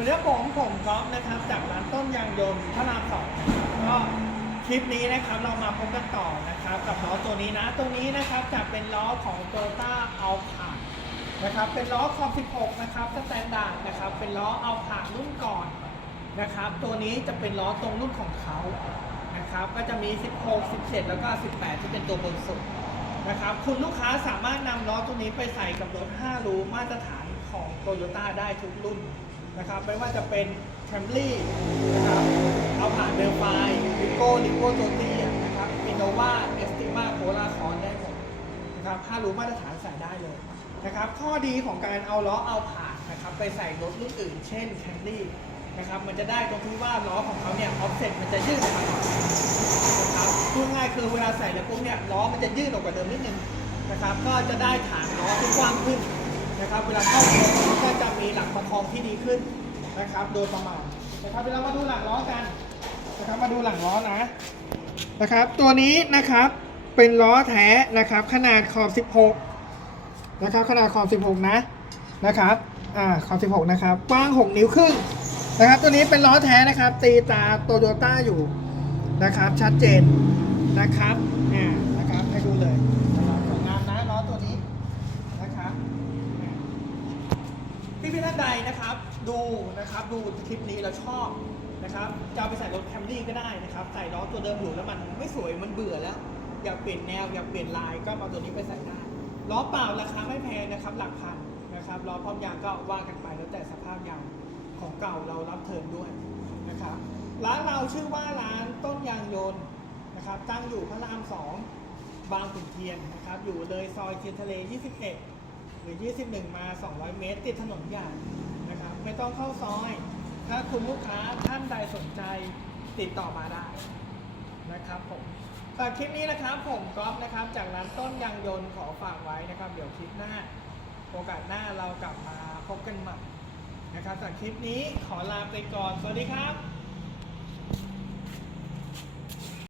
วันนี้ผมผมก๊อฟนะครับจากร้านต้นยางยนต์พระรามสองก็คลิปนี้นะครับเรามาพบกันต่อนะครับ กับล้อตัวนี้นะตัวนี้นะครับจะเป็นล้อของ t o y o t a a l p a นะครับเป็นล้อคอม16นะครับสแตนดาร์ดนะครับเป็นล้อเอาผ่ารุ่นก่อนนะครับตัวนี้จะเป็นล้อตรงรุ่นของเขานะครับก็จะมี 16 17 แล้วก็ 18 ที่เป็นตัวบนสุดนะครับคุณลูกค้าสามารถนำล้อตัวนี้ไปใส่กับรถ5รูมาตรฐานของ Toyota ได้ทุกรุ่น นะครับไม่ว่าจะเป็น Camry นะครับเอาผ่านเบลไฟลิโก้ลิโก้ตัวเตี้นะครับอินโนวาเอสติมาโคลาคอนได้หมดนะครับ5รูมาตรฐานใส่ได้เลยนะครับข้อดีของการเอาล้อเอาผ่านนะครับไปใส่รถรุ่นอื่น เช่น Camry นะครับมันจะได้ตรงที่ว่าล้อของเขาเนี่ยออฟเซ็ตมันจะยืดออกมาหน่อยนะครับพูดง่ายคือเวลาใส่แล้วปุ๊บเนี่ยล้อมันจะยืดออกกว่าเดิมนิดนึงนะครับก็จะได้ฐานล้อที่กว้างขึ้น นะครับ เวลาเข้าโค้งก็จะมีหลักประคองที่ดีขึ้นนะครับ โดยประมาณนะครับ เวเรามาดูหลังล้อกันนะครับ มาดูหลังล้อนะนะครับ ตัวนี้นะครับเป็นล้อแท้นะครับ ขนาดขอบ 16 นะครับ ขนาดขอบ 16 นะนะครับ อ่า ขอบ 16 นะครับ กว้าง 6 นิ้วครึ่งนะครับ ตัวนี้เป็นล้อแท้นะครับ ตีตาโตโยต้าอยู่นะครับ ชัดเจนนะครับ อ่านะครับให้ดูเลยนะครับสวยงามนะล้อตัวนี้นะครับอ่า พี่พี่ท่านใดนะครับ ดูนะครับดูคลิปนี้แล้วชอบนะครับจะเอาไปใส่รถแคมรี่ก็ได้นะครับ ใส่ล้อตัวเดิมอยู่แล้วมันไม่สวยมันเบื่อแล้ว อยากเปลี่ยนแนวอยากเปลี่ยนลายก็มาตัวนี้ไปใส่ได้ล้อเปล่าราคาไม่แพงนะครับ หลักพันนะครับล้อพร้อมยางก็ว่ากันไปแล้วแต่สภาพยางของเก่าเรารับเทิร์นด้วยนะครับร้านเราชื่อว่าร้านต้นยางยนต์นะครับตั้งอยู่พระรามสองบางขุนเทียนนะครับอยู่เลยซอยเทียนทะเล 21 รือ 21 มา 200 เมตร ติดถนนใหญ่นะครับ ไม่ต้องเข้าซอย ถ้าคุณลูกค้าท่านใดสนใจติดต่อมาได้นะครับผมฝากคลิปนี้นะครับผมก๊อฟนะครับ จากร้านต้นยางยนต์ขอฝากไว้นะครับ เดี๋ยวคลิปหน้า โอกาสหน้าเรากลับมาพบกันใหม่นะครับจากคลิปนี้ขอลาไปก่อน สวัสดีครับ